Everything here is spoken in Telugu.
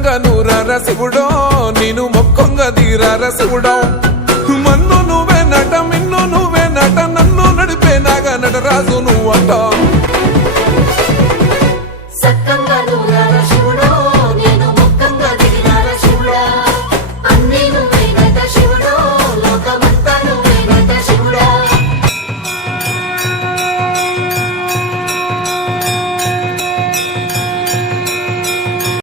మొక్కంగా నూరార శివుడో నేను మొక్కంగా తీరార శివుడో మన్ను నువ్వే నట మిన్ను నువ్వే నట నన్ను నడిపే నాగా నటరాజు నువ్వంట